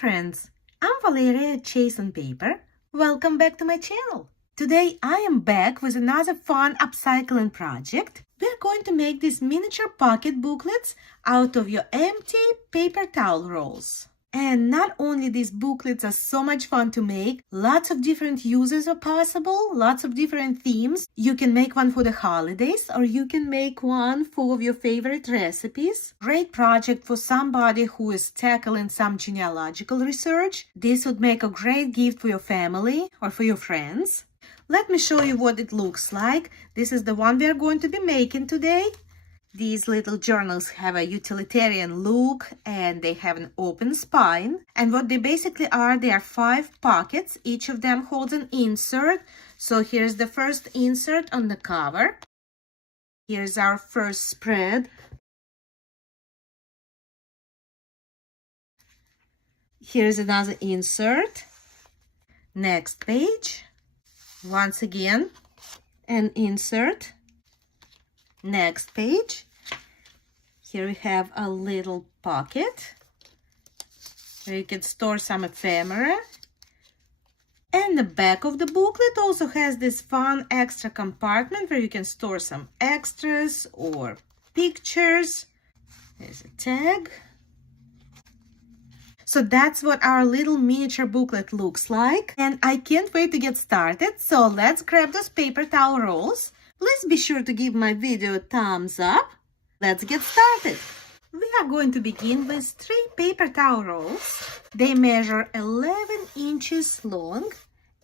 friends, I'm Valeria at Chase on Paper. Welcome back to my channel. Today I am back with another fun upcycling project. We're going to make these miniature pocket booklets out of your empty paper towel rolls. And not only these booklets are so much fun to make, lots of different uses are possible, lots of different themes. You can make one for the holidays or you can make one full of your favorite recipes. Great project for somebody who is tackling some genealogical research. This would make a great gift for your family or for your friends. Let me show you what it looks like. This is the one we are going to be making today. These little journals have a utilitarian look and they have an open spine. And what they basically are, they are 5 pockets. Each of them holds an insert. So here's the first insert on the cover. Here's our first spread. Here's another insert. Next page. Once again, an insert. Next page. Here we have a little pocket where you can store some ephemera. And the back of the booklet also has this fun extra compartment where you can store some extras or pictures. There's a tag. So that's what our little miniature booklet looks like. And I can't wait to get started. So let's grab those paper towel rolls. Please be sure to give my video a thumbs up. Let's get started. We are going to begin with 3 paper towel rolls. They measure 11 inches long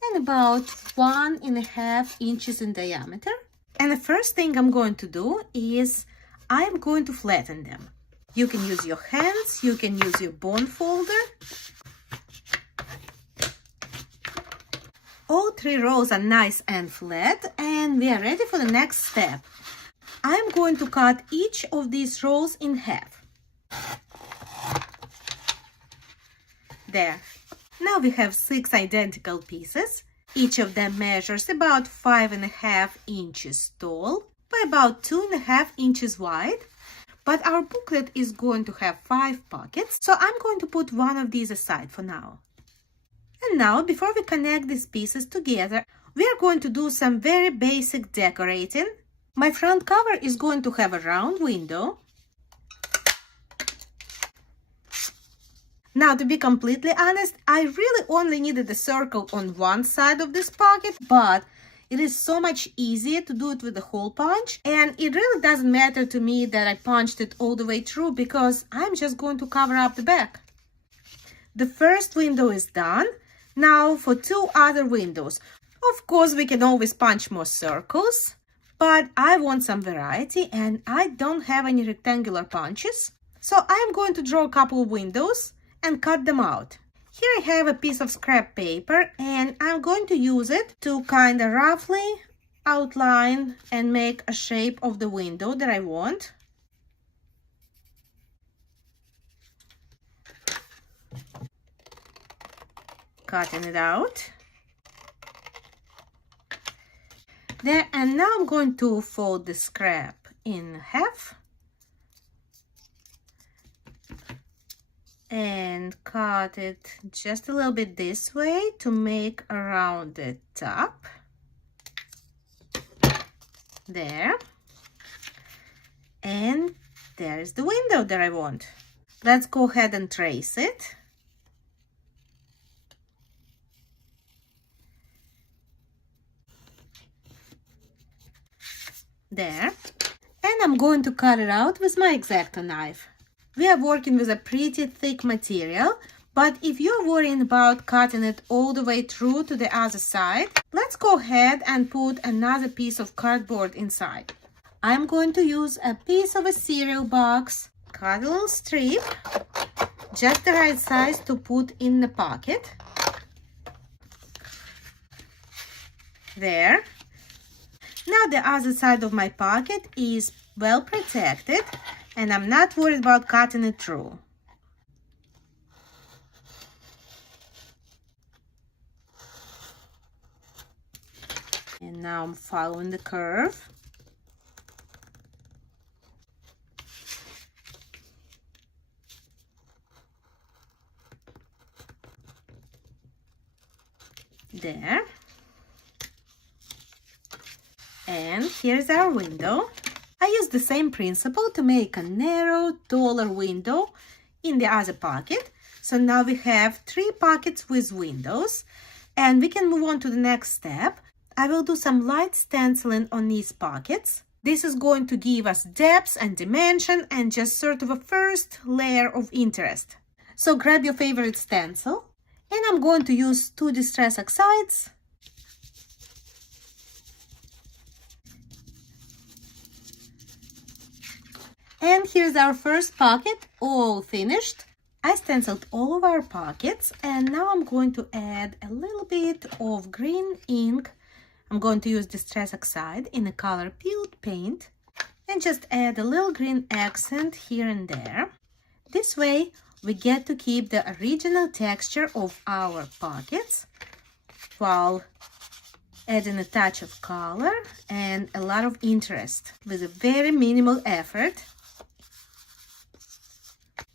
and about 1.5 inches in diameter. And the first thing I'm going to do is I'm going to flatten them. You can use your hands, you can use your bone folder. All 3 rolls are nice and flat, and we are ready for the next step. I'm going to cut each of these rolls in half. There. Now we have 6 identical pieces. Each of them measures about 5.5 inches tall by about 2.5 inches wide. But our booklet is going to have 5 pockets, so I'm going to put one of these aside for now. And now, before we connect these pieces together, we are going to do some very basic decorating. My front cover is going to have a round window. Now, to be completely honest, I really only needed a circle on one side of this pocket, but it is so much easier to do it with the hole punch, and it really doesn't matter to me that I punched it all the way through because I'm just going to cover up the back. The first window is done. Now for 2 other windows. Of course, we can always punch more circles, but I want some variety and I don't have any rectangular punches. So I'm going to draw a couple of windows and cut them out. Here I have a piece of scrap paper and I'm going to use it to kind of roughly outline and make a shape of the window that I want. Cutting it out. There, and now I'm going to fold the scrap in half and cut it just a little bit this way to make a rounded top. There. And there's the window that I want. Let's go ahead and trace it. There. And I'm going to cut it out with my X-Acto knife. We are working with a pretty thick material, but if you're worrying about cutting it all the way through to the other side, let's go ahead and put another piece of cardboard inside. I'm going to use a piece of a cereal box, cut a little strip, just the right size to put in the pocket. There. Now the other side of my pocket is well protected and I'm not worried about cutting it through. And now I'm following the curve. There. And here's our window. I used the same principle to make a narrow, taller window in the other pocket. So now we have 3 pockets with windows, and we can move on to the next step. I will do some light stenciling on these pockets. This is going to give us depth and dimension and just sort of a first layer of interest. So grab your favorite stencil, and I'm going to use 2 Distress Oxides. And here's our first pocket, all finished. I stenciled all of our pockets, and now I'm going to add a little bit of green ink. I'm going to use Distress Oxide in the color Peeled Paint and just add a little green accent here and there. This way we get to keep the original texture of our pockets while adding a touch of color and a lot of interest with a very minimal effort.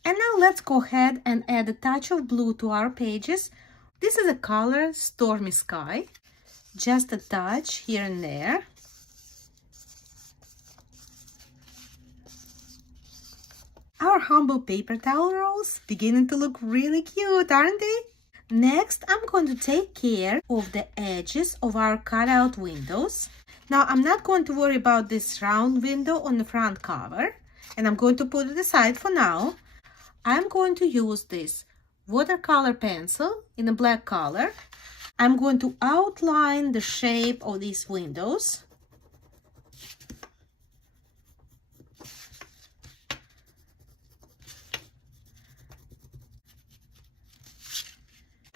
And now let's go ahead and add a touch of blue to our pages. This is a color Stormy Sky. Just a touch here and there. Our humble paper towel rolls beginning to look really cute, aren't they? Next, I'm going to take care of the edges of our cutout windows. Now, I'm not going to worry about this round window on the front cover, and I'm going to put it aside for now. I'm going to use this watercolor pencil in a black color. I'm going to outline the shape of these windows.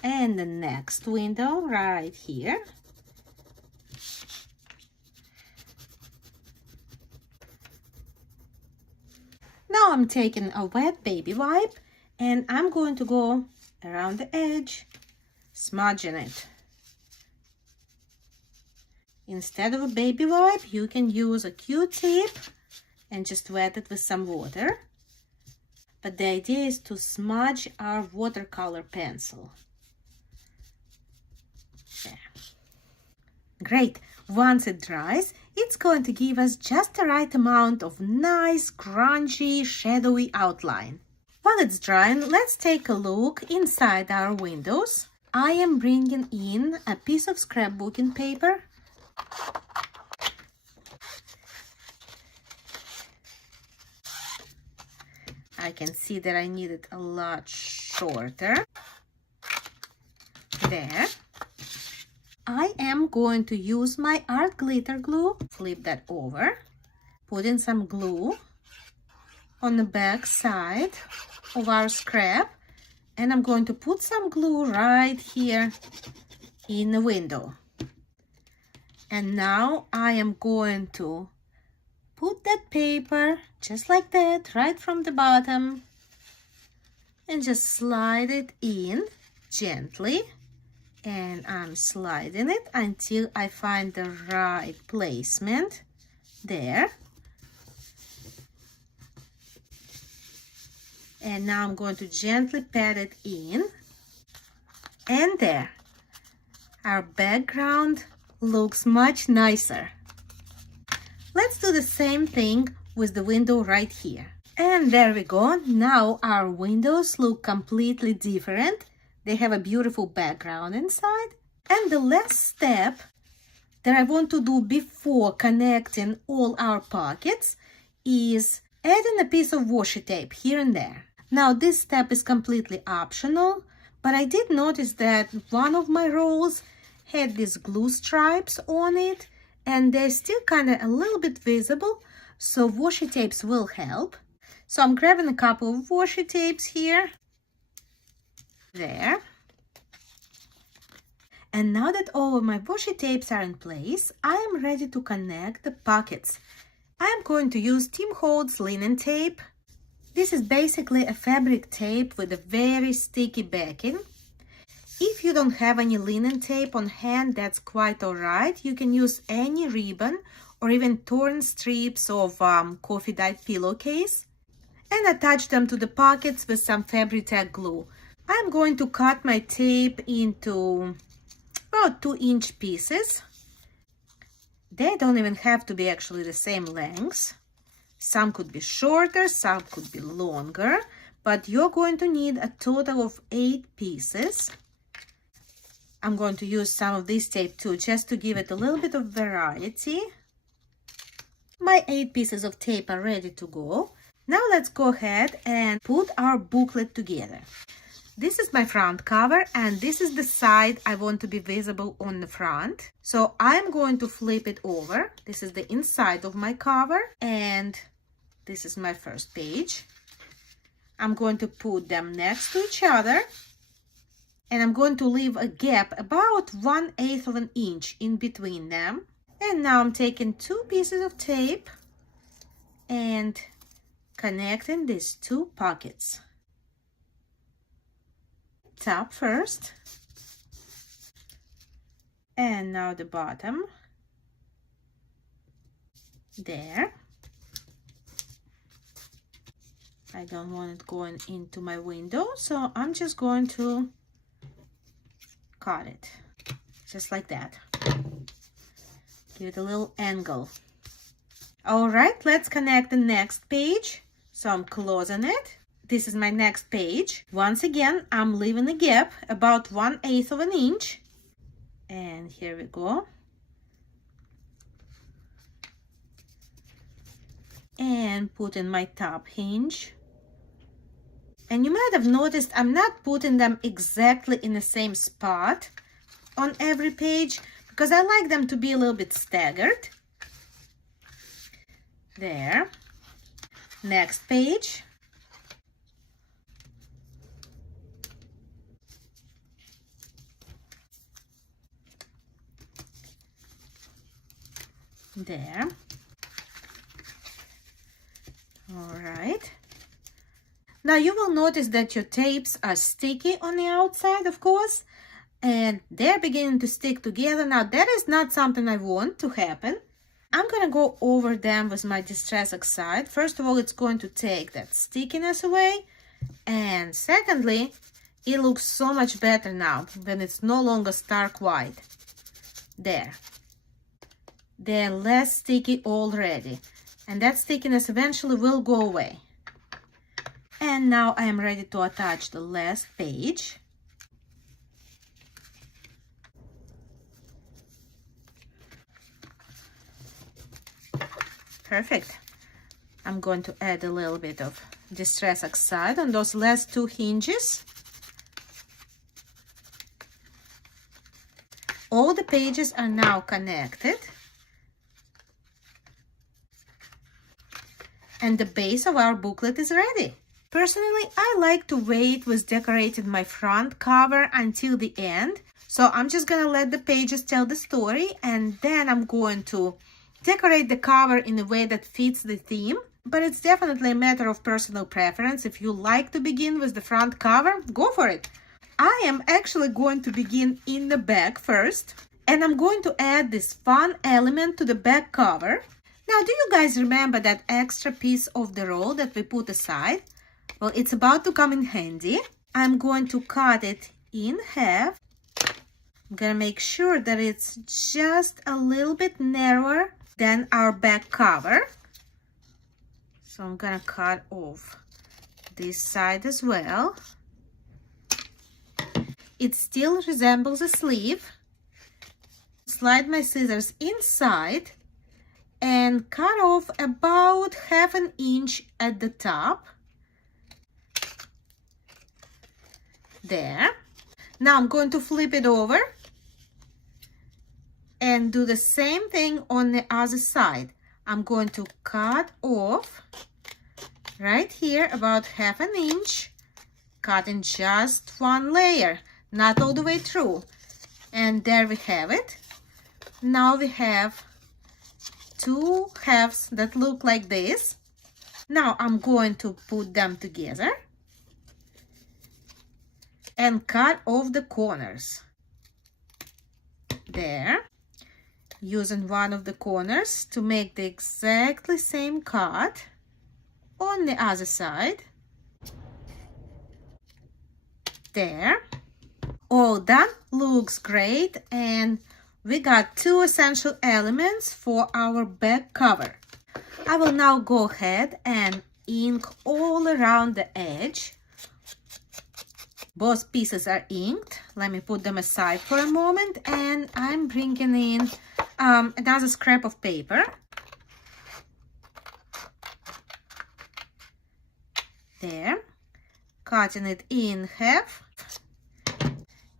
And the next window right here. Now I'm taking a wet baby wipe and I'm going to go around the edge, smudging it. Instead of a baby wipe, you can use a Q-tip and just wet it with some water. But the idea is to smudge our watercolor pencil. There. Great. Once it dries, it's going to give us just the right amount of nice, grungy, shadowy outline. While it's drying, let's take a look inside our windows. I am bringing in a piece of scrapbooking paper. I can see that I need it a lot shorter. There. I am going to use my art glitter glue. Flip that over. Put in some glue on the back side of our scrap. And I'm going to put some glue right here in the window. And now I am going to put that paper just like that, right from the bottom. And just slide it in gently. And I'm sliding it until I find the right placement. There. And now I'm going to gently pat it in. And there. Our background looks much nicer. Let's do the same thing with the window right here. And there we go. Now our windows look completely different. They have a beautiful background inside. And the last step that I want to do before connecting all our pockets is adding a piece of washi tape here and there. Now this step is completely optional, but I did notice that one of my rolls had these glue stripes on it, and they're still kind of a little bit visible, so washi tapes will help. So I'm grabbing a couple of washi tapes here. There. And now that all of my washi tapes are in place, I am ready to connect the pockets. I am going to use Tim Holtz linen tape. This is basically a fabric tape with a very sticky backing. If you don't have any linen tape on hand, that's quite alright. You can use any ribbon or even torn strips of coffee dyed pillowcase and attach them to the pockets with some Fabri-Tac glue. I'm going to cut my tape into about 2-inch pieces. They don't even have to be actually the same length. Some could be shorter, some could be longer, but you're going to need a total of 8 pieces. I'm going to use some of this tape too, just to give it a little bit of variety. My 8 pieces of tape are ready to go. Now let's go ahead and put our booklet together. This is my front cover, and this is the side I want to be visible on the front. So I'm going to flip it over. This is the inside of my cover, and this is my first page. I'm going to put them next to each other, and I'm going to leave a gap about 1/8 of an inch in between them. And now I'm taking 2 pieces of tape and connecting these 2 pockets. Top first, and now the bottom. There. I don't want it going into my window, so I'm just going to cut it just like that. Give it a little angle. All right, let's connect the next page. So I'm closing it. This is my next page. Once again, I'm leaving a gap about 1/8 of an inch. And here we go. And put in my top hinge. And you might have noticed I'm not putting them exactly in the same spot on every page, because I like them to be a little bit staggered. There. Next page. There. All right. Now you will notice that your tapes are sticky on the outside, of course, and they're beginning to stick together. Now that is not something I want to happen. I'm gonna go over them with my Distress Oxide. First of all, it's going to take that stickiness away, and secondly, it looks so much better now when it's no longer stark white. There. They're less sticky already, and that stickiness eventually will go away. And now I am ready to attach the last page. Perfect. I'm going to add a little bit of Distress Oxide on those last 2 hinges. All the pages are now connected. And the base of our booklet is ready. Personally, I like to wait with decorating my front cover until the end. So I'm just gonna let the pages tell the story, and then I'm going to decorate the cover in a way that fits the theme. But it's definitely a matter of personal preference. If you like to begin with the front cover, go for it. I am actually going to begin in the back first, and I'm going to add this fun element to the back cover. Now, do you guys remember that extra piece of the roll that we put aside? Well, it's about to come in handy. I'm going to cut it in half. I'm gonna make sure that it's just a little bit narrower than our back cover. So I'm gonna cut off this side as well. It still resembles a sleeve. Slide my scissors inside and cut off about 1/2 inch at the top. There. Now I'm going to flip it over and do the same thing on the other side. I'm going to cut off right here about 1/2 inch, cutting just 1 layer, not all the way through. And there we have it. Now we have 2 halves that look like this. Now I'm going to put them together and cut off the corners. There. Using one of the corners to make the exactly same cut on the other side. There. All done, looks great, and we got 2 essential elements for our back cover. I will now go ahead and ink all around the edge. Both pieces are inked. Let me put them aside for a moment, and I'm bringing in another scrap of paper. There, cutting it in half.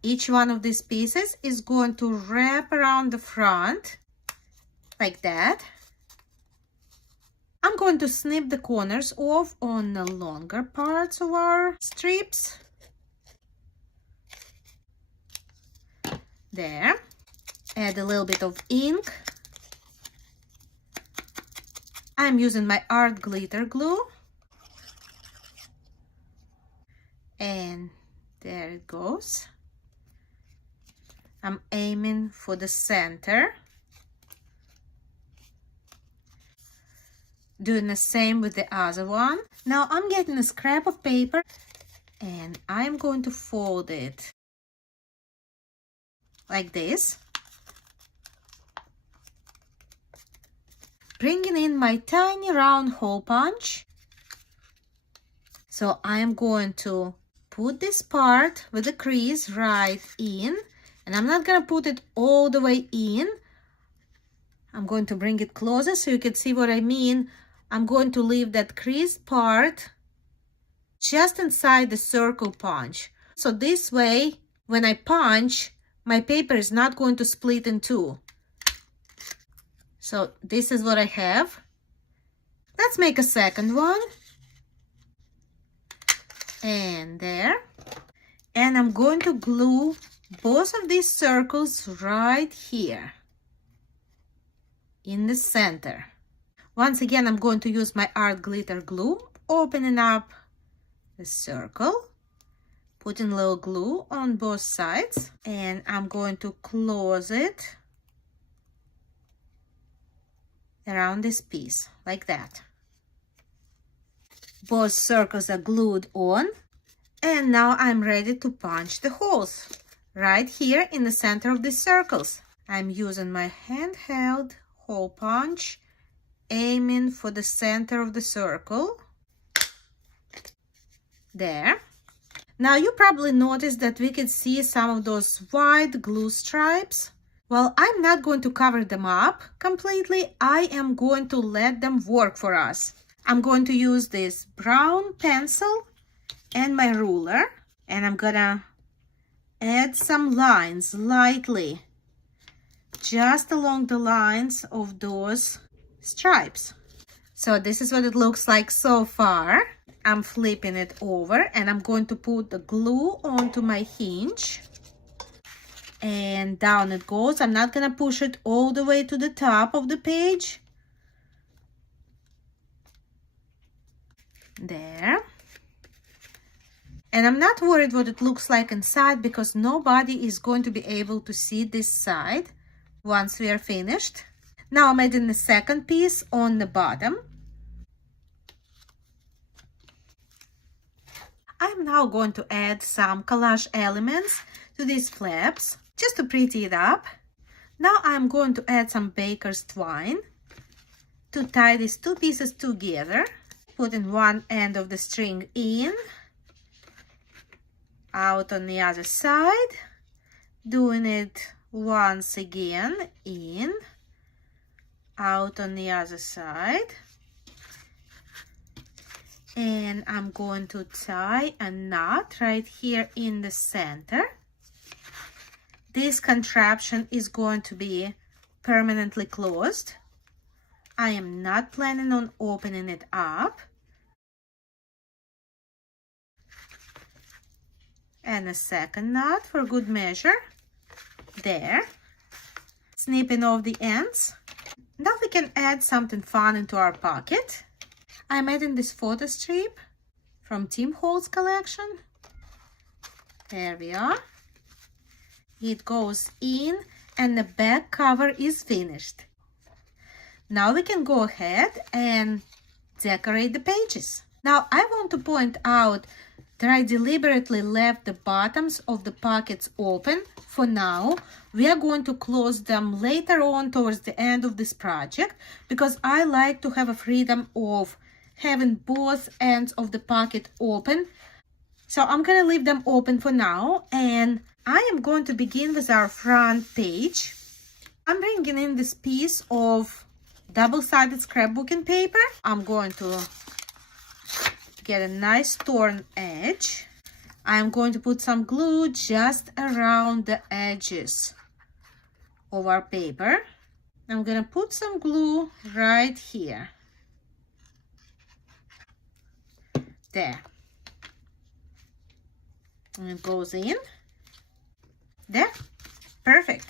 Each one of these pieces is going to wrap around the front like that. I'm going to snip the corners off on the longer parts of our strips. There. Add a little bit of ink. I'm using my art glitter glue. And there it goes. I'm aiming for the center. Doing the same with the other one. Now I'm getting a scrap of paper and I'm going to fold it like this. Bringing in my tiny round hole punch. So I'm going to put this part with the crease right in. And I'm not going to put it all the way in. I'm going to bring it closer so you can see what I mean. I'm going to leave that creased part just inside the circle punch. So this way, when I punch, my paper is not going to split in two. So this is what I have. Let's make a second one. And there. And I'm going to glue both of these circles right here in the center. Once again, I'm going to use my art glitter glue, opening up the circle, putting a little glue on both sides, and I'm going to close it around this piece like that. Both circles are glued on, and now I'm ready to punch the holes right here in the center of the circles. I'm using my handheld hole punch, aiming for the center of the circle. There. Now you probably noticed that we can see some of those white glue stripes. Well, I'm not going to cover them up completely. I am going to let them work for us. I'm going to use this brown pencil and my ruler, and I'm gonna add some lines lightly just along the lines of those stripes. So this is what it looks like so far. I'm flipping it over and I'm going to put the glue onto my hinge, and down it goes. I'm not gonna push it all the way to the top of the page. There. And I'm not worried what it looks like inside, because nobody is going to be able to see this side once we are finished. Now I'm adding the second piece on the bottom. I'm now going to add some collage elements to these flaps just to pretty it up. Now I'm going to add some baker's twine to tie these two pieces together, putting one end of the string in, out on the other side, doing it once again, in, out on the other side, and I'm going to tie a knot right here in the center. This contraption is going to be permanently closed. I am not planning on opening it up. And a second knot for good measure. There. Snipping off the ends. Now we can add something fun into our pocket. I'm adding this photo strip from Tim Holtz collection. There we are. It goes in and the back cover is finished. Now we can go ahead and decorate the pages. Now I want to point out that I deliberately left the bottoms of the pockets open for now. We are going to close them later on towards the end of this project because I like to have a freedom of having both ends of the pocket open. So I'm going to leave them open for now, and I am going to begin with our front page. I'm bringing in this piece of double-sided scrapbooking paper. I'm going to get a nice torn edge. I'm going to put some glue just around the edges of our paper. I'm going to put some glue right here. There. And it goes in. There. Perfect.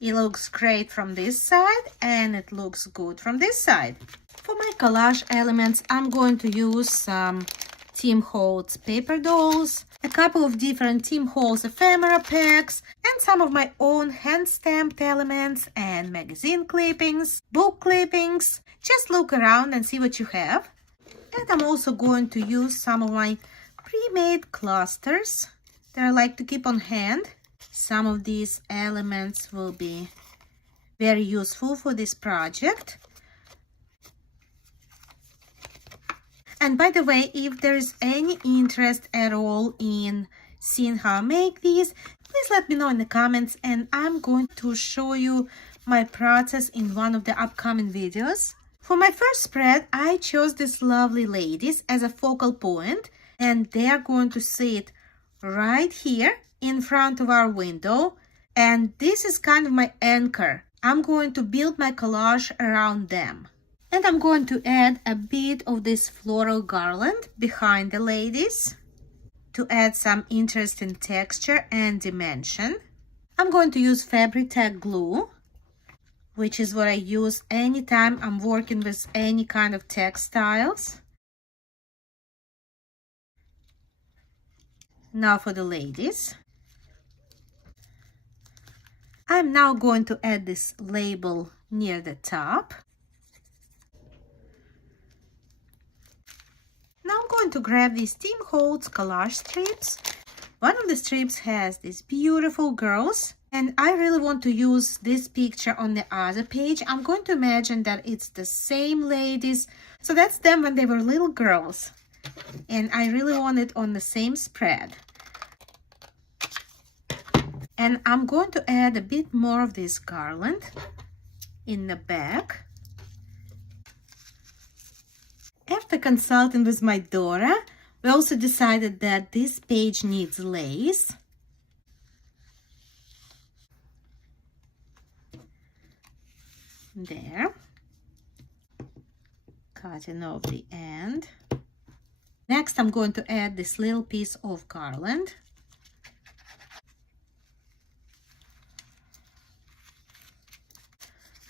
It looks great from this side and it looks good from this side. For my collage elements, I'm going to use some Tim Holtz paper dolls, a couple of different Tim Holtz ephemera packs, and some of my own hand-stamped elements and magazine clippings, book clippings. Just look around and see what you have. And I'm also going to use some of my pre-made clusters that I like to keep on hand. Some of these elements will be very useful for this project. And by the way, if there is any interest at all in seeing how I make these, please let me know in the comments, and I'm going to show you my process in one of the upcoming videos. For my first spread, I chose these lovely ladies as a focal point, and they are going to sit right here in front of our window, and this is kind of my anchor. I'm going to build my collage around them. And I'm going to add a bit of this floral garland behind the ladies to add some interesting texture and dimension. I'm going to use Fabri-Tac glue, which is what I use anytime I'm working with any kind of textiles. Now for the ladies. I'm now going to add this label near the top. Now I'm going to grab these Tim Holtz collage strips. One of the strips has these beautiful girls, and I really want to use this picture on the other page. I'm going to imagine that it's the same ladies. So that's them when they were little girls. And I really want it on the same spread. And I'm going to add a bit more of this garland in the back. After consulting with my daughter, we also decided that this page needs lace. There. Cutting off the end. Next, I'm going to add this little piece of garland.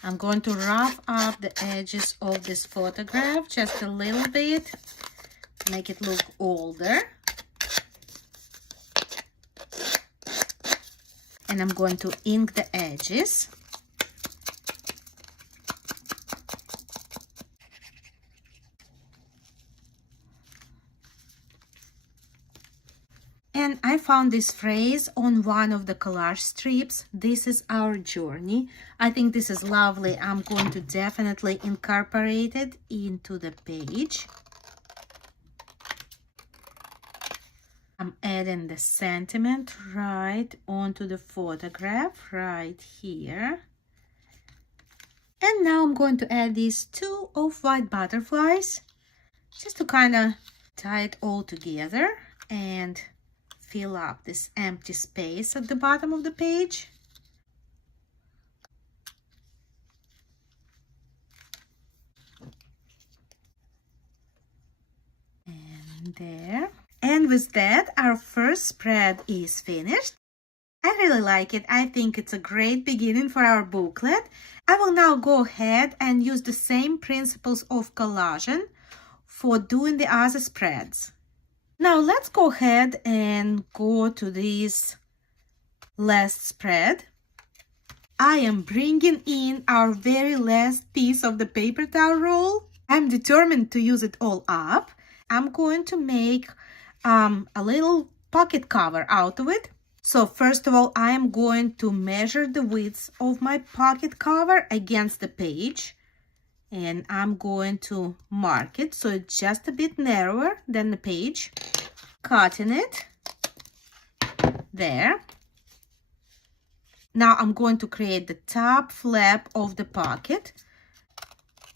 I'm going to rough up the edges of this photograph just a little bit, make it look older. And I'm going to ink the edges. And I found this phrase on one of the collage strips. This is our journey. I think this is lovely. I'm going to definitely incorporate it into the page. I'm adding the sentiment right onto the photograph right here. And now I'm going to add these two off-white butterflies just to kind of tie it all together and fill up this empty space at the bottom of the page. And there. And with that, our first spread is finished. I really like it. I think it's a great beginning for our booklet. I will now go ahead and use the same principles of collaging for doing the other spreads. Now let's go ahead and go to this last spread. I am bringing in our very last piece of the paper towel roll. I'm determined to use it all up. I'm going to make a little pocket cover out of it. So first of all, I am going to measure the width of my pocket cover against the page. And I'm going to mark it so it's just a bit narrower than the page. Cutting it. There. Now I'm going to create the top flap of the pocket.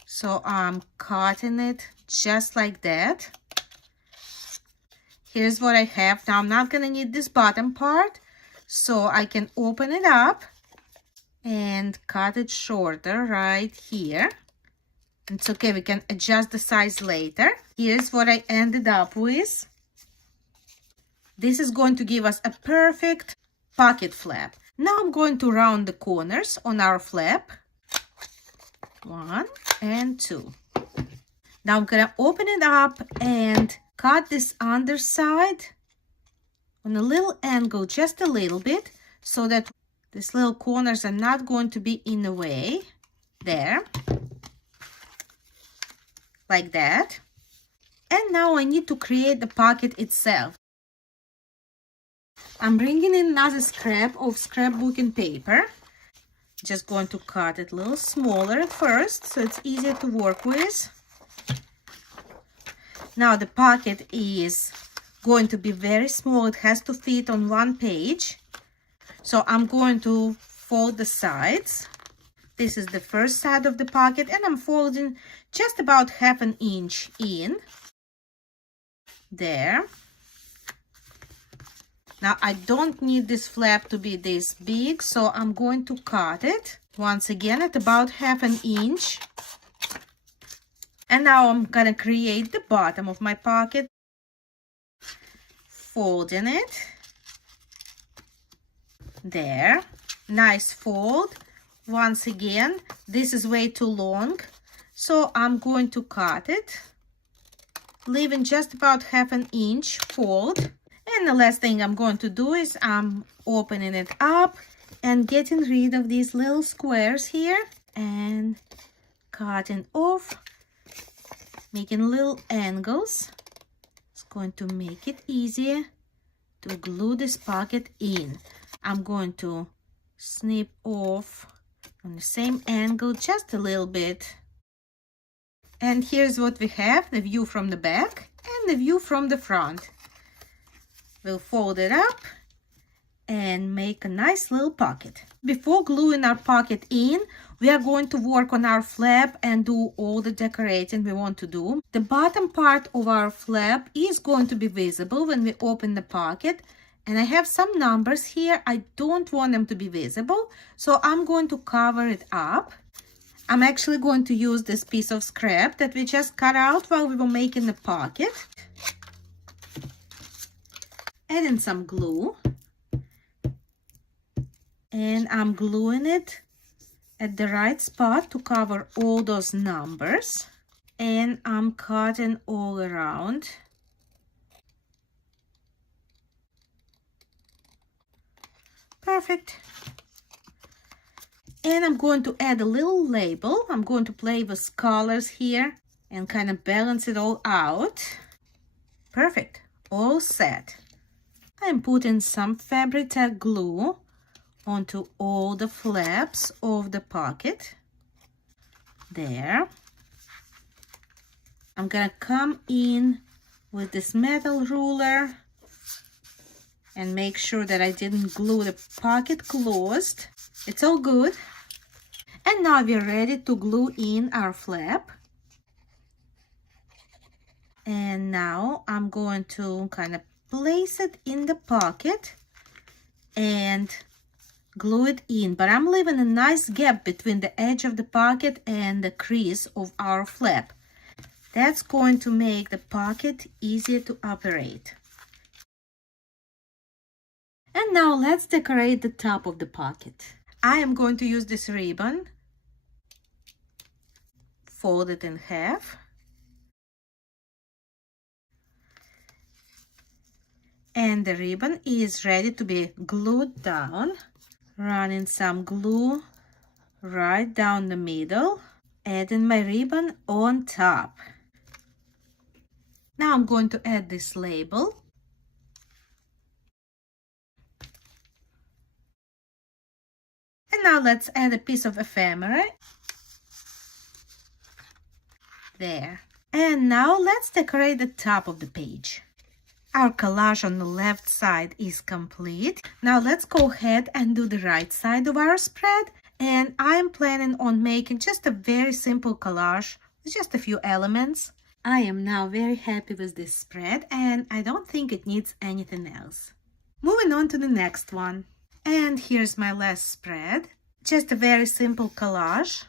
So I'm cutting it just like that. Here's what I have. Now I'm not going to need this bottom part, so I can open it up and cut it shorter right here. It's okay, we can adjust the size later. Here's what I ended up with. This is going to give us a perfect pocket flap. Now I'm going to round the corners on our flap. 1 and 2. Now I'm going to open it up and cut this underside on a little angle, just a little bit, so that these little corners are not going to be in the way. There. Like that. And now I need to create the pocket itself. I'm bringing in another scrap of scrapbooking paper. Just going to cut it a little smaller at first, so it's easier to work with. Now the pocket is going to be very small. It has to fit on one page. So I'm going to fold the sides. This is the first side of the pocket, and I'm folding just about 1/2 inch in. There. Now I don't need this flap to be this big, so I'm going to cut it once again at about 1/2 inch. And now I'm gonna create the bottom of my pocket. Folding it. There. Nice fold. Once again, this is way too long, so I'm going to cut it, leaving just about 1/2 inch fold. And the last thing I'm going to do is I'm opening it up and getting rid of these little squares here and cutting off, making little angles. It's going to make it easier to glue this pocket in. I'm going to snip off on the same angle just a little bit. And here's what we have, the view from the back and the view from the front. We'll fold it up and make a nice little pocket. Before gluing our pocket in, we are going to work on our flap and do all the decorating we want to do. The bottom part of our flap is going to be visible when we open the pocket. And I have some numbers here. I don't want them to be visible, so I'm going to cover it up. I'm actually going to use this piece of scrap that we just cut out while we were making the pocket. Adding some glue. And I'm gluing it at the right spot to cover all those numbers. And I'm cutting all around. Perfect. And I'm going to add a little label. I'm going to play with colors here and kind of balance it all out. Perfect. All set. I'm putting some Fabri-Tac glue onto all the flaps of the pocket. There. I'm gonna come in with this metal ruler and make sure that I didn't glue the pocket closed. It's all good. And now we're ready to glue in our flap. And now I'm going to kind of place it in the pocket and glue it in. But I'm leaving a nice gap between the edge of the pocket and the crease of our flap. That's going to make the pocket easier to operate. And now let's decorate the top of the pocket. I am going to use this ribbon, fold it in half, and the ribbon is ready to be glued down. Running some glue right down the middle, adding my ribbon on top. Now I'm going to add this label And now let's add a piece of ephemera. There. And now let's decorate the top of the page. Our collage on the left side is complete. Now let's go ahead and do the right side of our spread. And I'm planning on making just a very simple collage with just a few elements. I am now very happy with this spread and I don't think it needs anything else. Moving on to the next one. And here's my last spread. Just a very simple collage.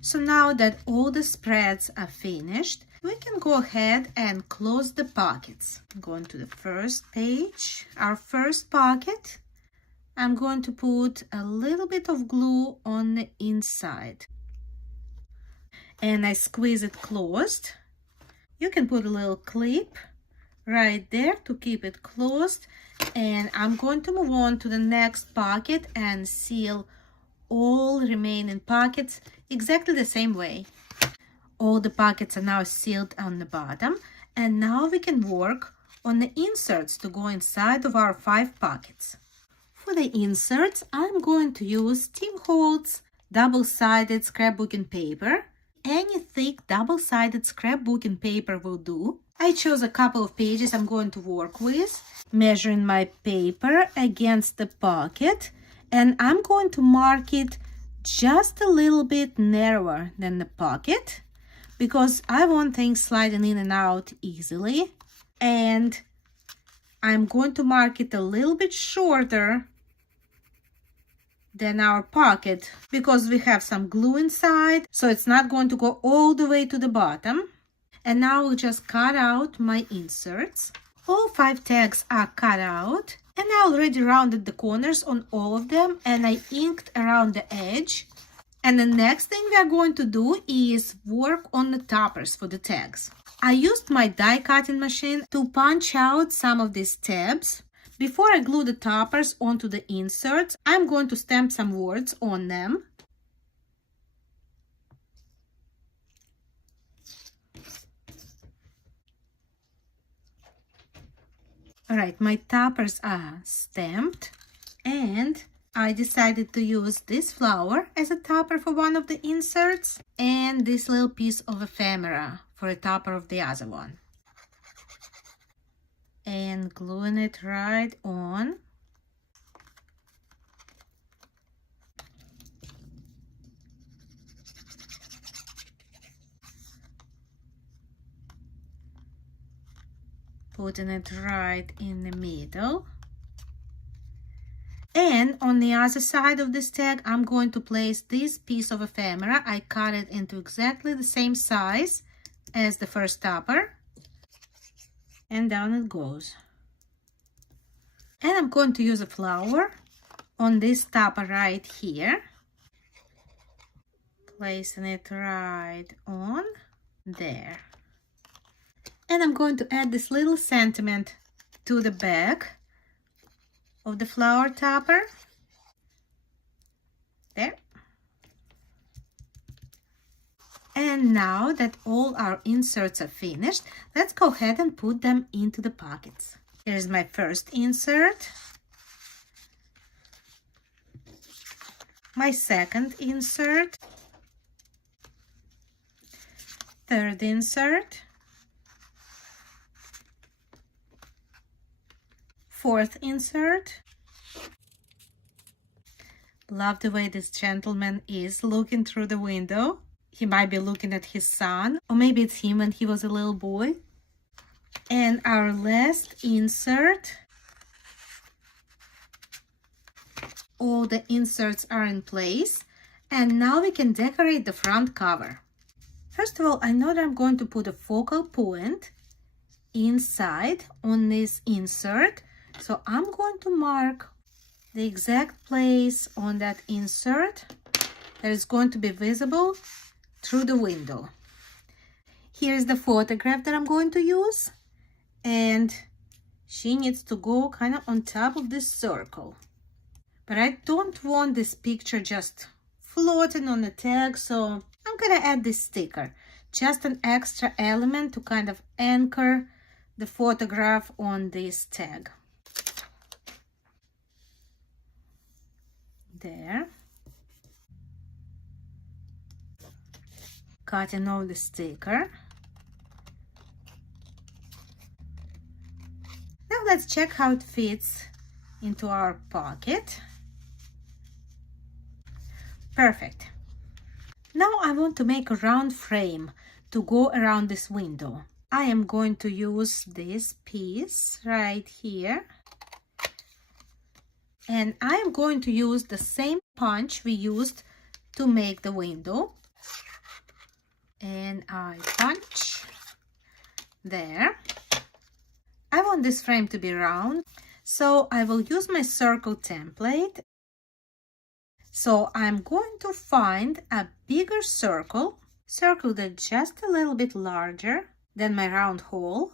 So now that all the spreads are finished, we can go ahead and close the pockets. Going to the first page, our first pocket. I'm going to put a little bit of glue on the inside. And I squeeze it closed. You can put a little clip right there to keep it closed. And I'm going to move on to the next pocket and seal all remaining pockets exactly the same way. All the pockets are now sealed on the bottom, and now we can work on the inserts to go inside of our 5 pockets. For the inserts, I'm going to use Tim Holtz double-sided scrapbooking paper. Any thick double-sided scrapbooking paper will do. I chose a couple of pages I'm going to work with, measuring my paper against the pocket, and I'm going to mark it just a little bit narrower than the pocket because I want things sliding in and out easily. And I'm going to mark it a little bit shorter than our pocket because we have some glue inside, so it's not going to go all the way to the bottom. And now I'll just cut out my inserts. All 5 tags are cut out, and I already rounded the corners on all of them, and I inked around the edge. And the next thing we are going to do is work on the toppers for the tags. I used my die cutting machine to punch out some of these tabs. Before I glue the toppers onto the inserts, I'm going to stamp some words on them. Alright, my toppers are stamped, and I decided to use this flower as a topper for one of the inserts and this little piece of ephemera for a topper of the other one. And gluing it right on. Putting it right in the middle. And on the other side of this tag, I'm going to place this piece of ephemera. I cut it into exactly the same size as the first topper. And down it goes. And I'm going to use a flower on this topper right here. Placing it right on there. And I'm going to add this little sentiment to the back of the flower topper. There. And now that all our inserts are finished, let's go ahead and put them into the pockets. Here's my first insert. My second insert. Third insert. Fourth insert. Love the way this gentleman is looking through the window. He might be looking at his son, or maybe it's him when he was a little boy. And our last insert. All the inserts are in place, and now we can decorate the front cover. First of all, I know that I'm going to put a focal point inside on this insert. So I'm going to mark the exact place on that insert that is going to be visible through the window. Here's the photograph that I'm going to use, and she needs to go kind of on top of this circle. But I don't want this picture just floating on the tag, so I'm gonna add this sticker, just an extra element to kind of anchor the photograph on this tag. there. Cutting off the sticker. Now let's check how it fits into our pocket. Perfect. Now I want to make a round frame to go around this window. I am going to use this piece right here. And I am going to use the same punch we used to make the window. And I punch there. I want this frame to be round, so I will use my circle template. So I'm going to find a bigger circle that's just a little bit larger than my round hole.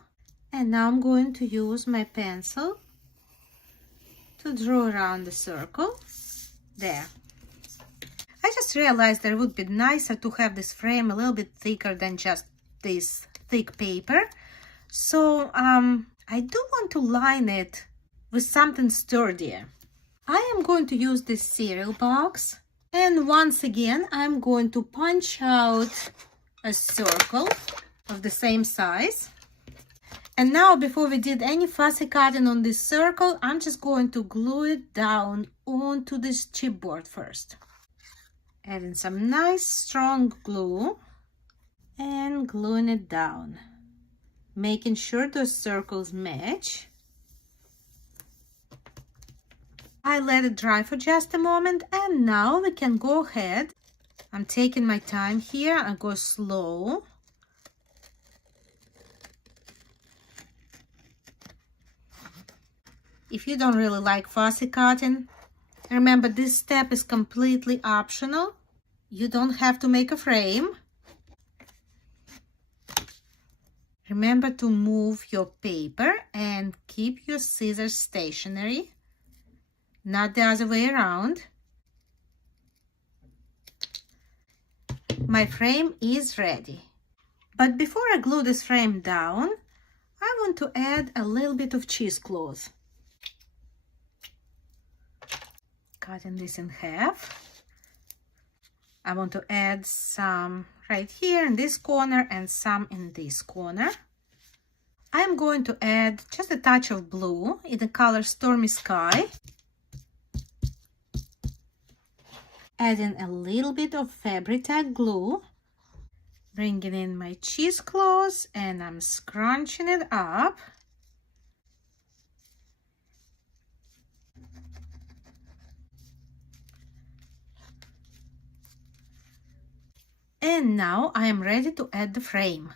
And now I'm going to use my pencil to draw around the circle. There. I just realized that it would be nicer to have this frame a little bit thicker than just this thick paper. So I do want to line it with something sturdier. I am going to use this cereal box, and once again I'm going to punch out a circle of the same size. And now, before we did any fussy cutting on this circle, I'm just going to glue it down onto this chipboard first. Adding some nice strong glue and gluing it down, making sure those circles match. I let it dry for just a moment, and now we can go ahead. I'm taking my time here. I go slow. If you don't really like fussy cutting, remember this step is completely optional. You don't have to make a frame. Remember to move your paper and keep your scissors stationary, not the other way around. My frame is ready. But before I glue this frame down, I want to add a little bit of cheesecloth. Cutting this in half. I want to add some right here in this corner and some in this corner. I'm going to add just a touch of blue in the color Stormy Sky. Adding a little bit of Fabri-Tac glue. Bringing in my cheesecloth and I'm scrunching it up. And now I am ready to add the frame.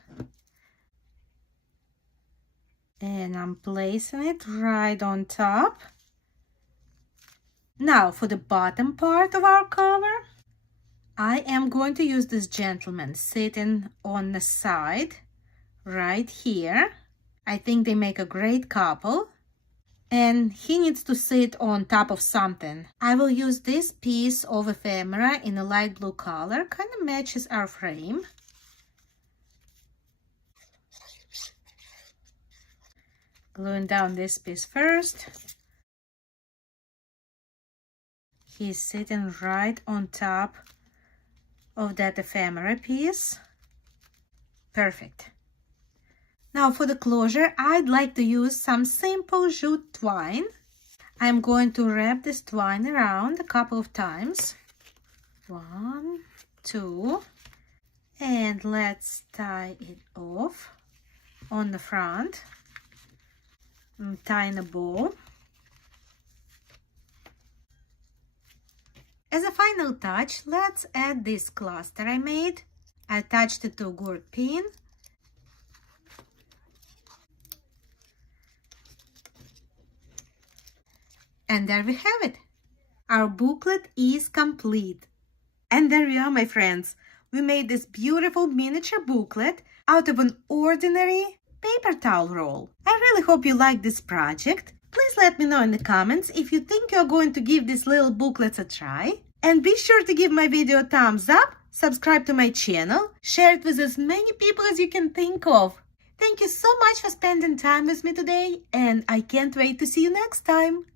And I'm placing it right on top. Now for the bottom part of our cover, I am going to use this gentleman sitting on the side right here. I think they make a great couple. And he needs to sit on top of something. I will use this piece of ephemera in a light blue color, kind of matches our frame. Gluing down this piece first. He's sitting right on top of that ephemera piece. Perfect. Now for the closure, I'd like to use some simple jute twine. I'm going to wrap this twine around a couple of times. 1, 2, and let's tie it off on the front. I'm tying a bow. As a final touch, let's add this cluster I made. I attached it to a gourd pin. And there we have it. Our booklet is complete. And there we are, my friends. We made this beautiful miniature booklet out of an ordinary paper towel roll. I really hope you like this project. Please let me know in the comments if you think you're going to give these little booklets a try. And be sure to give my video a thumbs up, subscribe to my channel, share it with as many people as you can think of. Thank you so much for spending time with me today, and I can't wait to see you next time.